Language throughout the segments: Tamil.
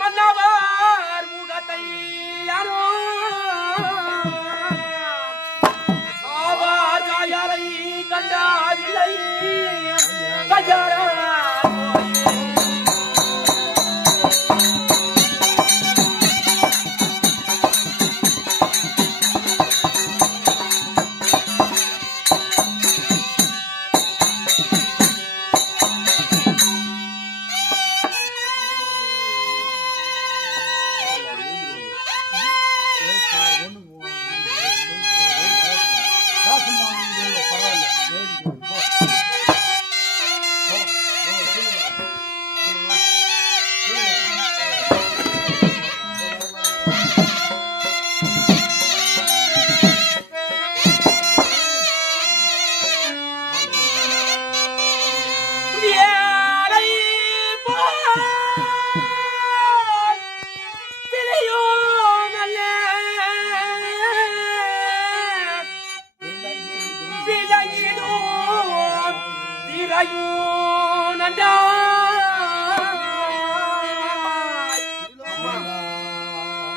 மன்னவர் முகத்தை யாரோ ஆவார் காயாரை கண்டாதில்லை கஜாரா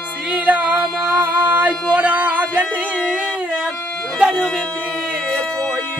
சீலாமாய் கோடா என்று தருவிப்பே போய்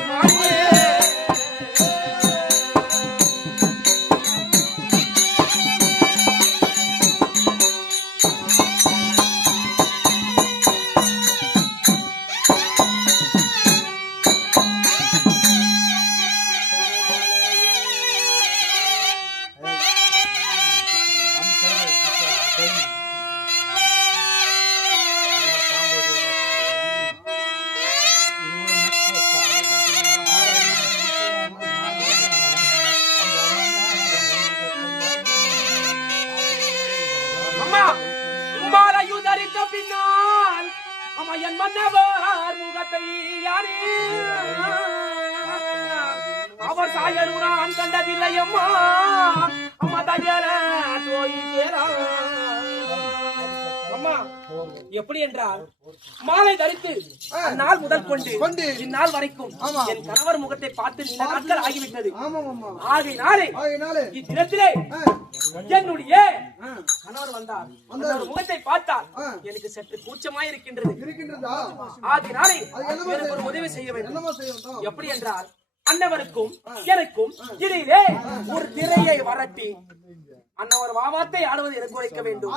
பின்னால் அம்மையன் மன்னவர் முகத்தை யாரே அவர் சாயல் நான் கண்டதில்லை அம்மா அம்மா தயர தோய் சேரா அம்மா எப்படி என்றால் மாலை தரித்து நாள் முதல் கொண்டு இந்நாள் வரைக்கும் என் கணவர் முகத்தை பார்த்து நீண்ட நாட்கள் ஆகிவிட்டது. ஆகையினாலே இத்தினத்திலே என்னுடைய கணவர் வந்தார், முகத்தை பார்த்தால் எனக்கு சற்று கூச்சமாய் இருக்கின்றது. ஆகையினாலே எனக்கு ஒரு உதவி செய்ய வேண்டும். எப்படி என்றால் அன்னவருக்கும் எனக்கும் இடையிலே ஒரு திரையை வரட்டி அன்னவர் வாவாத்தை ஆடுவது எனக்கு குறைக்க வேண்டும்,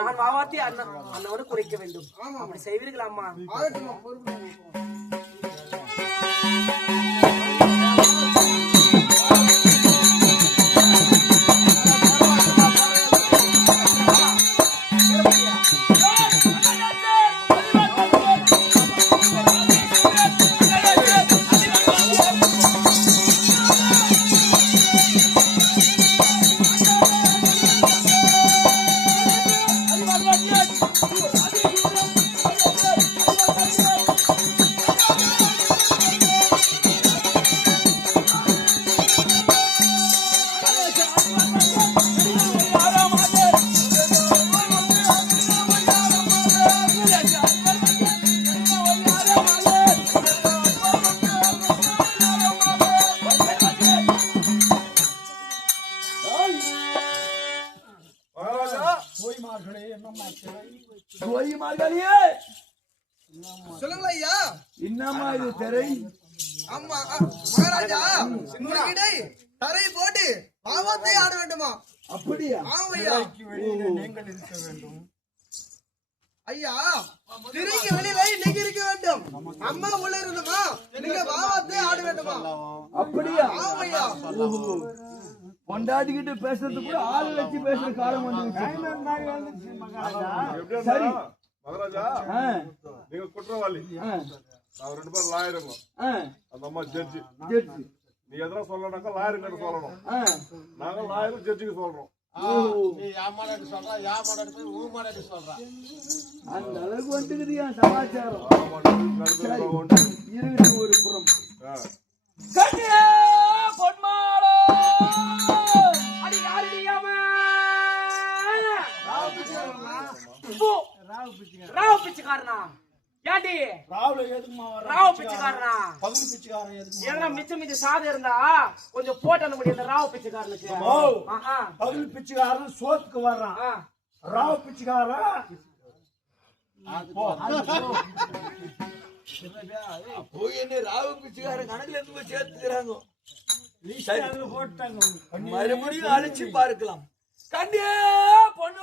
நான் வாவாத்தை அன்னவரு குறைக்க வேண்டும். அப்படி செய்வீர்களா அம்மா? சொல்லுங்களா ஐயா, என்னமா இது திரை? ஆமா மகாராஜா, உங்களுக்கிட்ட தரை போட்டு பாவத்தை ஆட வேண்டுமா? அப்படியா? ஆமையா, நீங்கள் இருக்க வேண்டும் ஐயா. திரைக்கு வெளியில நீங்க இருக்க வேண்டும், அம்மா உள்ள இருந்தமா நீங்க பாவத்தை ஆட வேண்டுமா? அப்படியா? ஆமையா. கொண்டாடிக்கிட்டு பேசுறது கூட ஆள் வச்சு பேசுற காலம் வந்துருச்சு. சரி மகாராஜா, நீங்க குற்றவாளி, நான் 2 பேரும் லாயருங்க, அந்த அம்மா ஜட்ஜி. நீ எதனா சொல்லணும்னாக்கா லாயருங்க சொல்லணும், நாங்க லாயரும் ஜட்ஜுக்கு சொல்றோம். அந்த அளவுக்கு வந்துக்குதுயா சமாச்சாரம். இருக்கு ஒரு புறம் பொன்மாடோ அடி யாரிடியாம ராவ் பிச்சைக்காரனா ஏண்டி ராவுல எதுக்குமா வர ராவ பிச்சைக்காரனா பகுதி பிச்சைக்காரன் எதுக்கு எதனா மிச்சம் சாதம் இருந்தா கொஞ்சம் போட்டு அந்த முடியும் ராவ பிச்சைக்காரனுக்கு பகுதி பிச்சைக்காரன் சோத்துக்கு வர்றான் ஆ. ராவ பிச்சைக்காரன் போய் என்ன ராவு பிச்சுக்காரன் கணக்குல இருந்து போய் சேர்த்துக்கிறாங்க. போட்டாங்க மறுபடியும் அழிச்சு பார்க்கலாம். கண்டியா பொண்ணு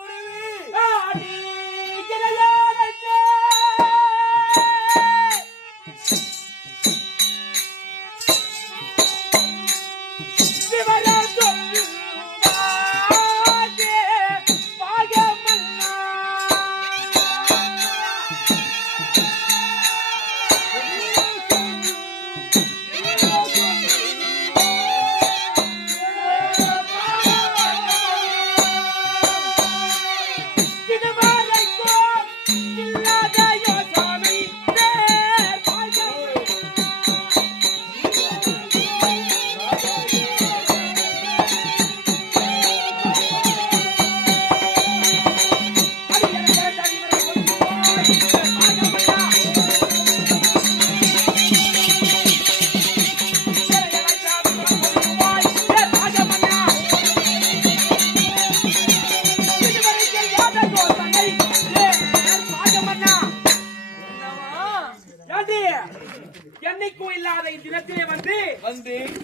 என்னைக்கும் இல்லாத இத்தினத்திலே வந்து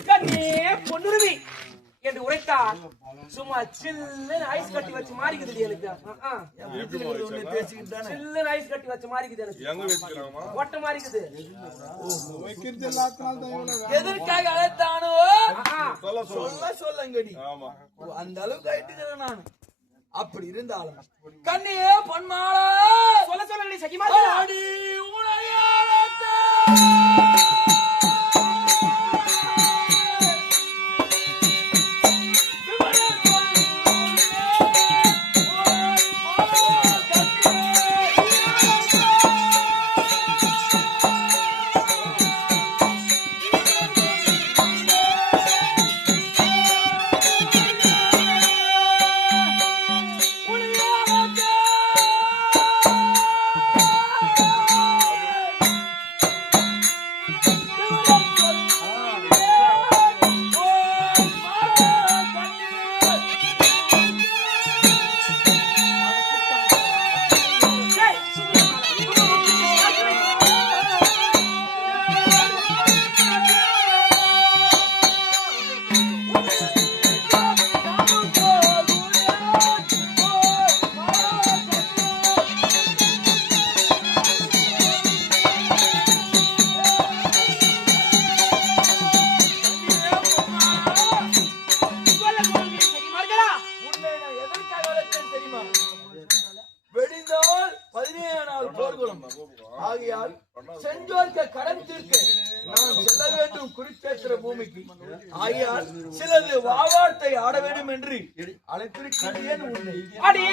கண்ணே பொன்னுருவி என்று உரைத்தார். சும்மா சில்லுன்னு ஐஸ் கட்டி வச்சு மாறிக்குது எனக்கு. சில்லுன்னு ஐஸ் கட்டி வச்சு மாறிக்குது எனக்கு. ஒட்ட மாறிக்குது. எதற்காக அழைத்தானோ சொல்லங்கடி. அந்த அளவுக்கு ஆயிட்டு நான். அப்படி இருந்தாலும் கண்ணியே பொன்மாளா சொல்ல சொல்ல சகிமா அடி வெடிந்தால் 17 நாள் போர்க்குளம் ஆகையால் செஞ்சோர்க்க கடன் தீர்க்க நான் செல்ல வேண்டும் குருச்சேத்திர பூமிக்கு. ஆகையால் சிலது வாவார்த்தை ஆட வேண்டும் என்று அழைத்திருக்கிறேன் உன்னை. அடி